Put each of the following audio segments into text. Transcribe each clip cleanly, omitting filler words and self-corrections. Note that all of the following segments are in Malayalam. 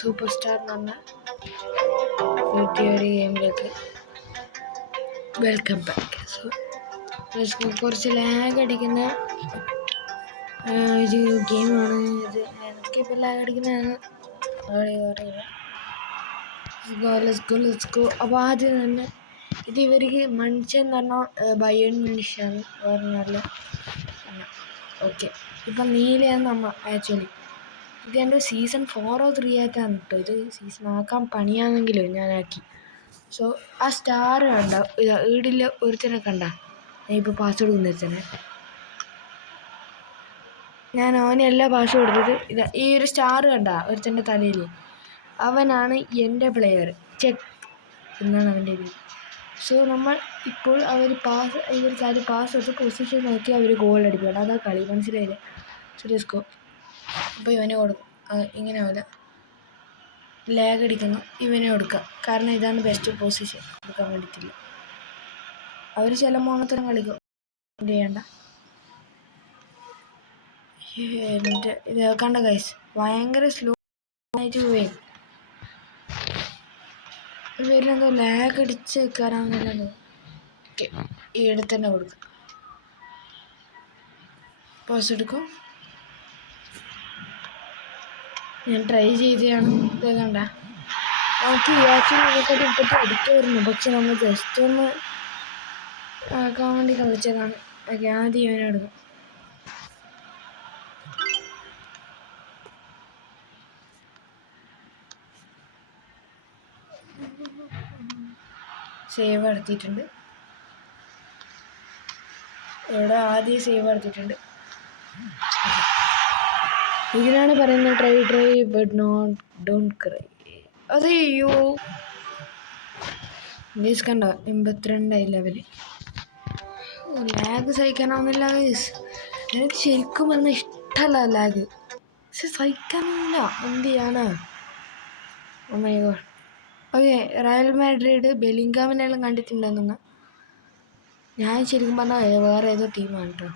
സൂപ്പർ സ്റ്റാർ എന്ന് പറഞ്ഞ പുതിയൊരു ഗെയിമിലേക്ക് വെൽക്കം ബാക്ക്. സോ കുറച്ച് ലാഗ് അടിക്കുന്ന ഒരു ഗെയിമാണ് ഇത്. എനിക്കിപ്പോൾ ലാഗ് അടിക്കുന്നതാണ് അറിയില്ല. അപ്പോൾ ആദ്യം തന്നെ ഇത് ഇവർക്ക് മനുഷ്യൻ എന്ന് പറഞ്ഞാൽ ബയൺ മനുഷ്യയാണ് പറഞ്ഞാൽ. ഓക്കെ, ഇപ്പം നീലയാണ് നമ്മൾ ആക്ച്വലി. ഇത് എൻ്റെ സീസൺ 4 or 3 ആയിട്ടാണ് കേട്ടോ. ഇത് സീസൺ ആക്കാൻ പണിയാണെങ്കിലും ഞാനാക്കി. സോ ആ സ്റ്റാർ കണ്ട വീടിൽ ഒരുത്തനെ കണ്ട ഞാൻ ഇപ്പോൾ പാസ്വേഡ് കൊണ്ടുവച്ചനെ. ഞാൻ അവന് എല്ലാ പാസ്വേഡ് കൊടുത്തിട്ട് ഇതാ ഈ ഒരു സ്റ്റാർ കണ്ട ഒരുത്തൻ്റെ തലയിൽ, അവനാണ് എൻ്റെ പ്ലെയർ. ചെക്ക് എന്നാണ് അവൻ്റെ പേര്. സോ നമ്മൾ ഇപ്പോൾ ഇവർ പാസ് എടുത്ത് പൊസിഷൻ നോക്കി അവർ ഗോൾ അടിക്കണം. അതാ കളി, മനസ്സിലായില്ലേ? സുരേസ്കോ അപ്പോൾ ഇവനെ കൊടുക്കും. ഇങ്ങനെ ആവില്ല, ലാഗ് അടിക്കുന്നു, ഇവനെ കൊടുക്കാം. കാരണം ഇതാണ് ബെസ്റ്റ് പൊസിഷൻ, കൊടുക്കാൻ വേണ്ടിയിട്ടില്ല. അവർ ചില മോണത്തരം കളിക്കും, ചെയ്യണ്ട. എന്നിട്ട് ഇത് കണ്ട ഗൈസ്, ഭയങ്കര സ്ലോ ആയിട്ട് പോയി. ഇവരെന്തോ ലാഗ് അടിച്ച് കയറാമെന്നല്ലോ. ഓക്കെ, ഈ അടുത്ത് തന്നെ കൊടുക്കാം. പോസ് എടുക്കും. ഞാൻ ട്രൈ ചെയ്തതാണ്. ഇത് കണ്ട നമുക്ക് ആക്ച്വലി ഇപ്പോഴത്തെ അടിക്കുമായിരുന്നു, പക്ഷെ നമ്മൾ ജസ്റ്റ് ഒന്ന് ആക്കാൻ വേണ്ടി കളിച്ചതാണ്. ഓക്കെ, ആദ്യം ഇവനെ എടുക്കും. സേവ് നടത്തിയിട്ടുണ്ട്. ഇവിടെ ആദ്യം സേവ് നടത്തിയിട്ടുണ്ട്. ഇതിനാണ് പറയുന്നത് ട്രൈ ബട്ട് ഡോണ്ട് ക്രൈ. അതെയ്യോ ഗൈസ് കണ്ട 82 ലെവല്. Lag സഹിക്കാനാവുന്നില്ല guys. എനിക്ക് ശരിക്കും പറഞ്ഞാൽ ഇഷ്ടമല്ല ലാഗ്, പക്ഷെ സഹിക്കാനില്ല. എന്ത് ചെയ്യാനാ? Oh my god. Okay, Real Madrid ബെലിംഗാമിനെല്ലാം കണ്ടിട്ടുണ്ടെന്ന്. ഞാൻ ശരിക്കും പറഞ്ഞാൽ വേറെ ഏതോ ടീമാണ് കേട്ടോ.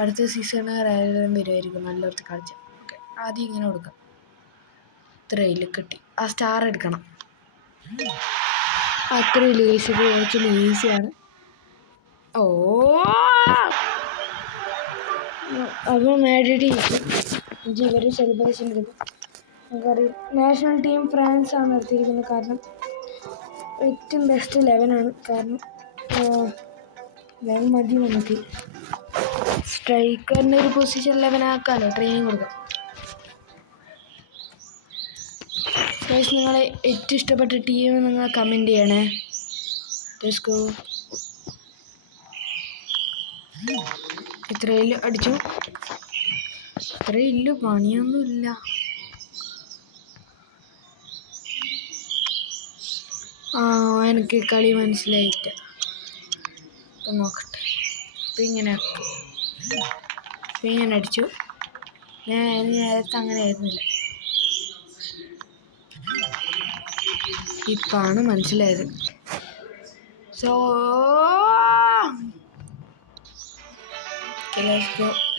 അടുത്ത സീസണ് റയലും വരുമായിരിക്കും നല്ലൊരു കളിച്ച. ഓക്കെ, ആദ്യം ഇങ്ങനെ കൊടുക്കാം. ഇത്രയിൽ കിട്ടി. ആ സ്റ്റാർ എടുക്കണം. അത്രയിൽ ഇത് ആക്ച്വലി ഈസിയാണ്. ഓ അപ്പോൾ മാഡ്രിഡ് ഇവർ സെലിബ്രേഷൻ എടുക്കും. നമുക്കറിയാം നാഷണൽ ടീം ഫ്രാൻസാണ് എടുത്തിരിക്കുന്നത്. കാരണം ഏറ്റവും ബെസ്റ്റ് 11ആണ്. കാരണം 11 മതി നമുക്ക്. സ്ട്രൈക്കറിൻ്റെ ഒരു പൊസിഷൻ 11 ആക്കാമല്ലോ, ട്രെയിനിങ് കൊടുക്കാം. ഗൈസ്, നിങ്ങളെ ഏറ്റവും ഇഷ്ടപ്പെട്ട ടീം നിങ്ങൾ കമൻറ്റ് ചെയ്യണേ. ലെറ്റ്സ് ഇത്രയിൽ അടിച്ചു. ഇത്രയില്ല, പണിയൊന്നുമില്ല. എനിക്ക് കളി മനസ്സിലായിട്ട് ഇപ്പം നോക്കട്ടെ. ഇപ്പം ഇങ്ങനെ അടിച്ചു. ഞാൻ നേരത്തെ അങ്ങനെ ആയിരുന്നില്ല, ഇപ്പാണ് മനസ്സിലായത്. സോ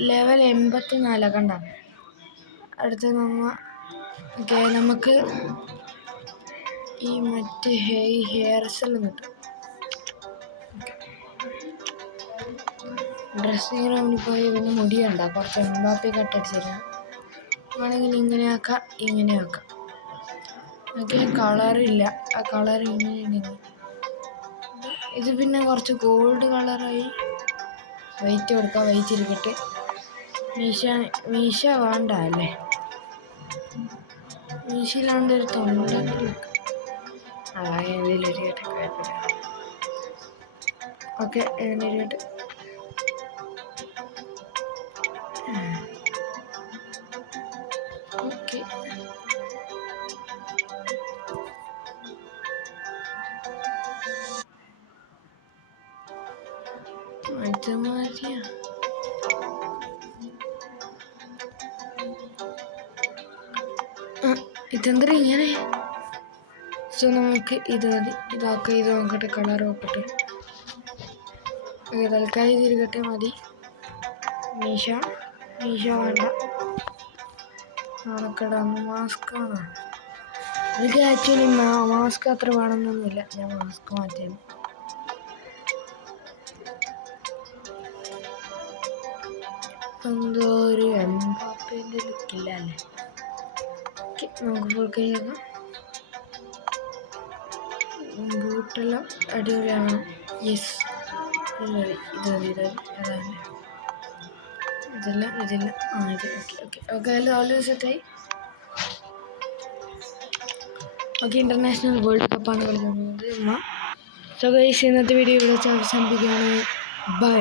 ലെവൽ 84 കണ്ട. അടുത്ത നമുക്ക് ഈ മറ്റേ ഹെയർസെല്ലാം കിട്ടും. ഡ്രസ്സിങ് റൂമിൽ പോയി പിന്നെ മുടി കണ്ട കുറച്ച് എംബാപ്പി കട്ടടിച്ചിരുന്നു. വേണമെങ്കിൽ ഇങ്ങനെ ആക്കാം, ഇങ്ങനെ ആക്കാം. ഓക്കെ, കളറില്ല, ആ കളർ ഇങ്ങനെ ഉണ്ടെങ്കിൽ ഇത് പിന്നെ കുറച്ച് ഗോൾഡ് കളറായി. വെയിറ്റ് കൊടുക്കാം, വെയിറ്റ് ഇരിക്കട്ടെ. മീശ വേണ്ട അല്ലേ? മീശയിലാണ്ട് ഒരു തൊണ്ടൊക്കെ ഇതിലിരിക്കട്ടെ, കുഴപ്പമില്ല. ഓക്കെ, ഇതിലിരിക്കട്ടെ. ഓക്കെ, ഇത് മതിയാ. ഇതെന്താ ഇങ്ങനെ? സോ നമുക്ക് ഇത് മതി. ഇതാക്കുക, ഇത് നോക്കട്ടെ, കളർ നോക്കട്ടെ. തൽക്കാലം ഇതിരിക്കട്ടെ, മതി. മീശ വേണ്ട. നാണക്കട മാസ്കാണ്. എനിക്ക് ആക്ച്വലി മാസ്ക് അത്ര വേണമെന്നൊന്നുമില്ല. ഞാൻ മാസ്ക് മാറ്റിയാണ്. എന്തോ ഒരു എംബാപ്പേൻ്റെ ലുക്കില്ല അല്ലേ. ഓക്കെ, നമുക്ക് ഫുൾ കഴിയാക്കാം. ബൂട്ടെല്ലാം അടിപൊളിയാണ്. യെസ്, ഇത് മതി. അതാണ് ഇതില്ല. ഇത് ഓക്കെ ഓൾറെഡി സെറ്റായി. ഓക്കെ, ഇൻ്റർനാഷണൽ വേൾഡ് കപ്പാണ് കളിക്കുന്നത്. സോ ഗൈസ്, ഇന്നത്തെ വീഡിയോ ഇവിടെ അവസാനിപ്പിക്കുകയാണ്. ബൈ.